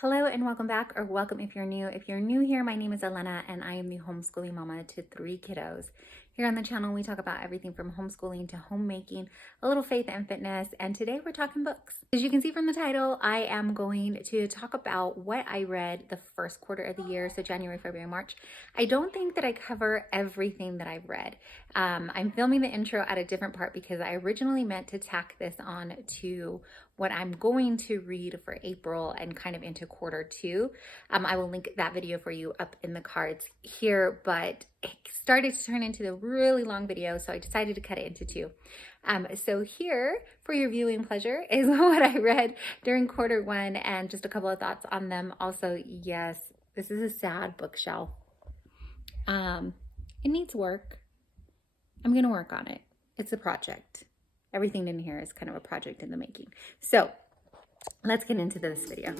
Hello and welcome back, or welcome if you're new. If you're new here, my name is Elena and I am the homeschooling mama to 3 kiddos. Here on the channel, we talk about everything from homeschooling to homemaking, a little faith and fitness, and today we're talking books. As you can see from the title, I am going to talk about what I read the first quarter of the year, so January, February, March. I don't think that I cover everything that I've read. I'm filming the intro at a different part because I originally meant to tack this on to what I'm going to read for April and kind of into quarter 2. I will link that video for you up in the cards here, but it started to turn into a really long video, so I decided to cut it into 2. So here, for your viewing pleasure, is what I read during quarter 1 and just a couple of thoughts on them. Also, yes, this is a sad bookshelf. It needs work. I'm going to work on it. It's a project. Everything in here is kind of a project in the making. So let's get into this video.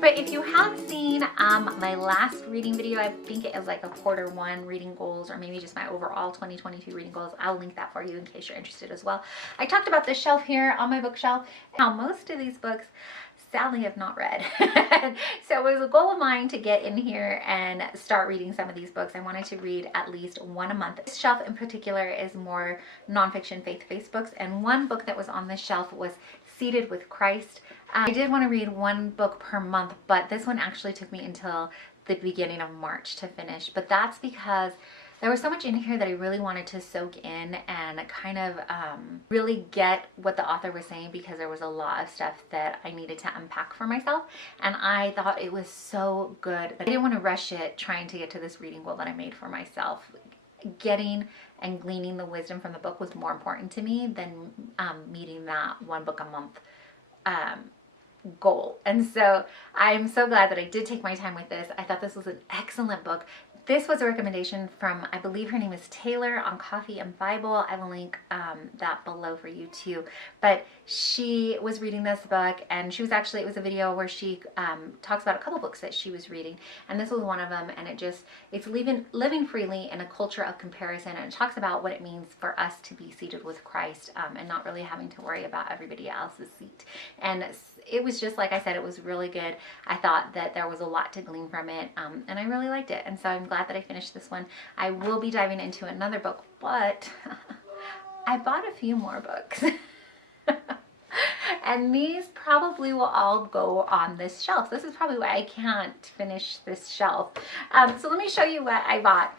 But if you have seen my last reading video, I think it was like a quarter 1 reading goals, or maybe just my overall 2022 reading goals. I'll link that for you in case you're interested as well. I talked about this shelf here on my bookshelf, how most of these books sadly have not read. So it was a goal of mine to get in here and start reading some of these books. I wanted to read at least one a month. This shelf in particular is more nonfiction faith-based books, and one book that was on this shelf was Seated with Christ. I did want to read one book per month, but this one actually took me until the beginning of March to finish. But that's because there was so much in here that I really wanted to soak in and kind of really get what the author was saying, because there was a lot of stuff that I needed to unpack for myself. And I thought it was so good that I didn't want to rush it trying to get to this reading goal that I made for myself. Getting and gleaning the wisdom from the book was more important to me than meeting that one book a month goal. And so I'm so glad that I did take my time with this. I thought this was an excellent book. This was a recommendation from, I believe her name is Taylor, on Coffee and Bible. I will link that below for you too. But she was reading this book, and she was actually, it was a video where she talks about a couple books that she was reading, and this was one of them. And it's living freely in a culture of comparison, and it talks about what it means for us to be seated with Christ and not really having to worry about everybody else's seat. And it was just, like I said, it was really good. I thought that there was a lot to glean from it, and I really liked it. And so I'm glad that I finished this one. I will be diving into another book, but I bought a few more books. And these probably will all go on this shelf. This is probably why I can't finish this shelf. So let me show you what I bought.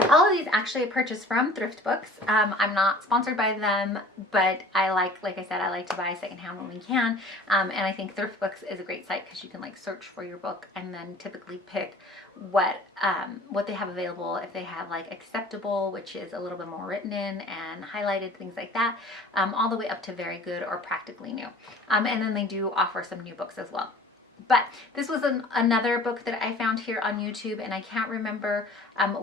All of these actually I purchased from ThriftBooks. I'm not sponsored by them, but I like I said, I like to buy secondhand when we can. And I think ThriftBooks is a great site because you can like search for your book and then typically pick what they have available. If they have like acceptable, which is a little bit more written in and highlighted, things like that, all the way up to very good or practically new. And then they do offer some new books as well. But this was another book that I found here on YouTube, and I can't remember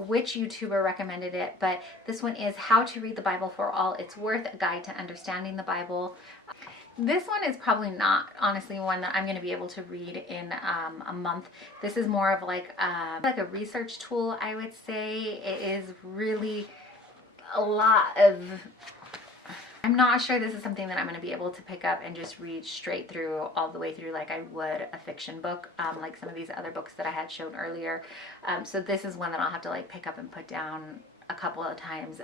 which YouTuber recommended it, but this one is How to Read the Bible for All It's Worth, a guide to understanding the Bible. This one is probably not, honestly, one that I'm going to be able to read in a month. This is more of like a research tool, I would say. It is really a lot of... I'm not sure this is something that I'm going to be able to pick up and just read straight through, all the way through, like I would a fiction book, like some of these other books that I had shown earlier. So this is one that I'll have to like pick up and put down a couple of times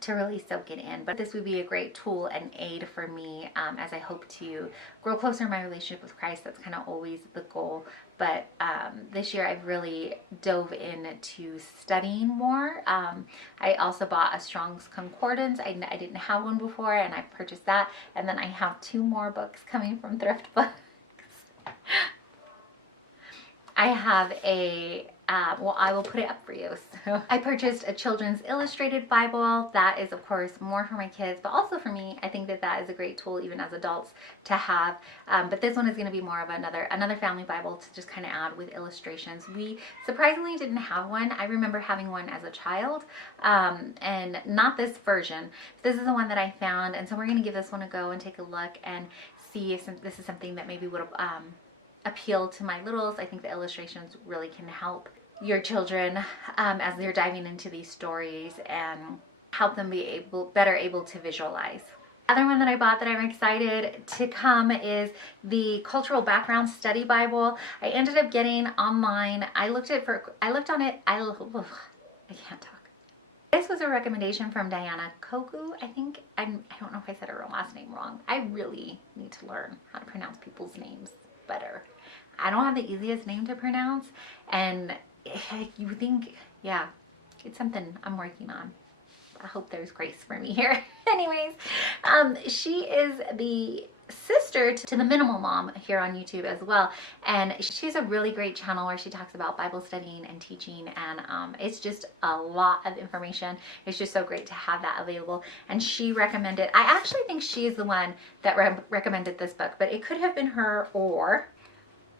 to really soak it in. But this would be a great tool and aid for me as I hope to grow closer in my relationship with Christ. That's kind of always the goal. But this year I've really dove into studying more. I also bought a Strong's Concordance. I didn't have one before, and I purchased that. And then I have 2 more books coming from ThriftBooks. I have a, well, I will put it up for you. So I purchased a children's illustrated Bible. That is, of course, more for my kids, but also for me. I think that that is a great tool, even as adults, to have. But this one is going to be more of another family Bible to just kind of add with illustrations. We surprisingly didn't have one. I remember having one as a child, and not this version. This is the one that I found, and so we're going to give this one a go and take a look and see if this is something that maybe would appeal to my littles. I think the illustrations really can help your children as they're diving into these stories and help them be better able to visualize. Other one that I bought that I'm excited to come is the Cultural Background Study Bible. I ended up getting online. I looked on it. I can't talk. This was a recommendation from Diana Kokku, I think. I don't know if I said her last name wrong. I really need to learn how to pronounce people's names better. I don't have the easiest name to pronounce, and you think, yeah, it's something I'm working on. I hope there's grace for me here. Anyways, she is the sister to the Minimal Mom here on YouTube as well, and she's a really great channel where she talks about Bible studying and teaching, and it's just a lot of information. It's just so great to have that available, and she recommended, I actually think she's the one that recommended this book, but it could have been her or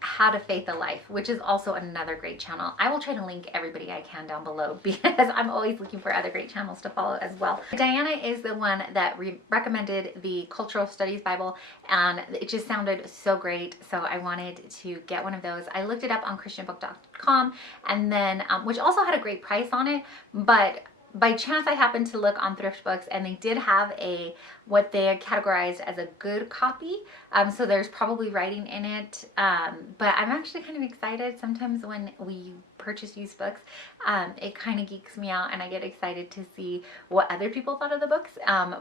How to Faith a Life, which is also another great channel. I will try to link everybody I can down below because I'm always looking for other great channels to follow as well. Diana is the one that recommended the Cultural Studies Bible, and it just sounded so great, so I wanted to get one of those. I looked it up on christianbook.com, and then which also had a great price on it, but by chance I happened to look on ThriftBooks, and they did have what they had categorized as a good copy, so there's probably writing in it, but I'm actually kind of excited. Sometimes when we purchase used books, it kind of geeks me out, and I get excited to see what other people thought of the books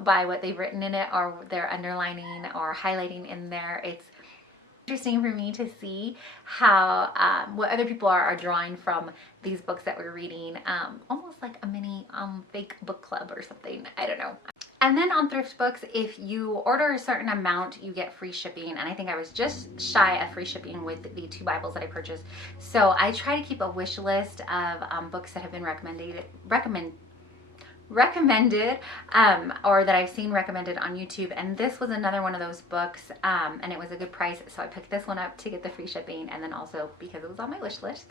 by what they've written in it, or they're underlining or highlighting in there. It's interesting for me to see how what other people are drawing from these books that we're reading, almost like a mini fake book club or something. I don't know. And then on ThriftBooks, if you order a certain amount, you get free shipping, and I think I was just shy of free shipping with the 2 Bibles that I purchased. So I try to keep a wish list of books that have been recommended or that I've seen recommended on YouTube, and this was another one of those books, and it was a good price, so I picked this one up to get the free shipping, and then also because it was on my wish list.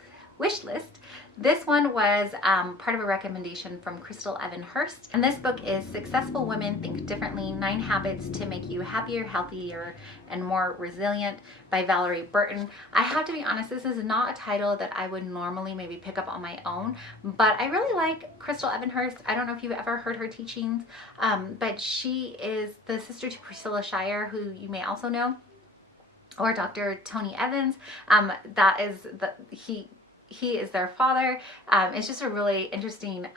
This one was part of a recommendation from Chrystal Hurst, and this book is Successful Women Think Differently: 9 Habits to Make You Happier, Healthier, and More Resilient by Valerie Burton. I have to be honest, this is not a title that I would normally maybe pick up on my own, but I really like Chrystal Hurst. I don't know if you've ever heard her teachings, but she is the sister to Priscilla Shirer, who you may also know, or Dr. Tony Evans. He is their father. It's just a really interesting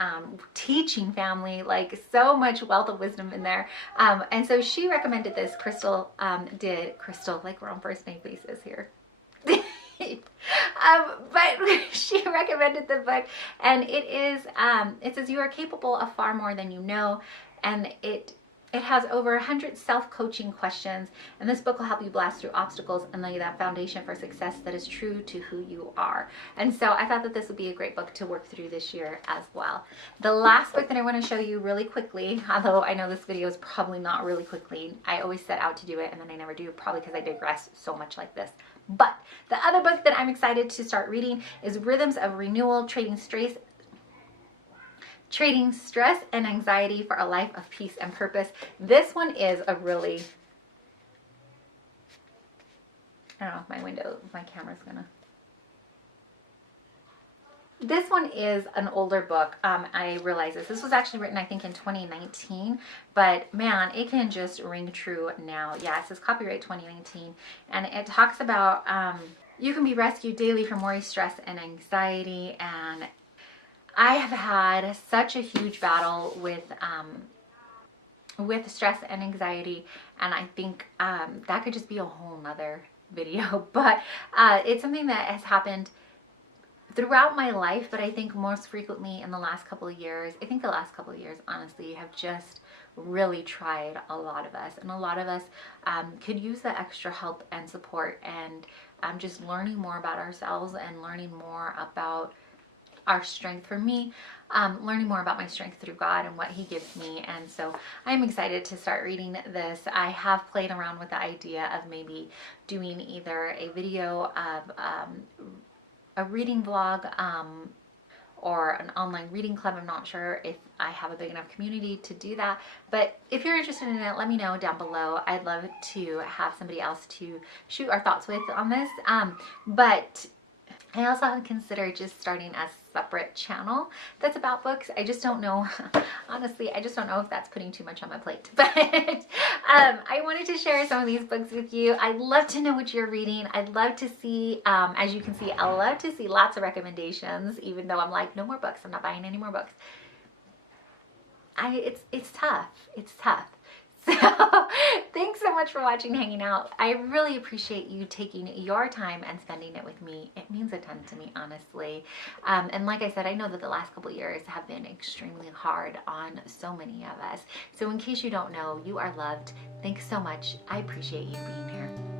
teaching family, like so much wealth of wisdom in there. And so she recommended this. Chrystal, like we're on first name basis here. But she recommended the book, and it says you are capable of far more than you know, and it has over 100 self-coaching questions, and this book will help you blast through obstacles and lay that foundation for success that is true to who you are. And so I thought that this would be a great book to work through this year as well. The last book that I want to show you really quickly, although I know this video is probably not really quickly, I always set out to do it and then I never do, probably because I digress so much like this. But the other book that I'm excited to start reading is Rhythms of Renewal: Trading Stress and Anxiety for a Life of Peace and Purpose. This one is a really, I don't know if my camera's gonna. This one is an older book. I realize this. This was actually written, I think, in 2019, but man, it can just ring true now. Yeah, it says copyright 2019, and it talks about you can be rescued daily from worry, stress, and anxiety. And I have had such a huge battle with stress and anxiety, and I think that could just be a whole nother video, but it's something that has happened throughout my life, but I think most frequently in the last couple of years. I think the last couple of years, honestly, have just really tried a lot of us, and a lot of us could use the extra help and support, and just learning more about ourselves and learning more about our strength. For me, learning more about my strength through God and what He gives me. And so I'm excited to start reading this. I have played around with the idea of maybe doing either a video of a reading vlog or an online reading club. I'm not sure if I have a big enough community to do that, but if you're interested in it, let me know down below. I'd love to have somebody else to shoot our thoughts with on this. But I also have considered just starting a separate channel that's about books. I just don't know, honestly, I just don't know if that's putting too much on my plate. But I wanted to share some of these books with you. I'd love to know what you're reading. I'd love to see, as you can see, I love to see lots of recommendations, even though I'm like, no more books. I'm not buying any more books. It's tough. It's tough. So thanks so much for watching, hanging out. I really appreciate you taking your time and spending it with me. It means a ton to me, honestly. And like I said, I know that the last couple years have been extremely hard on so many of us. So in case you don't know, you are loved. Thanks so much. I appreciate you being here.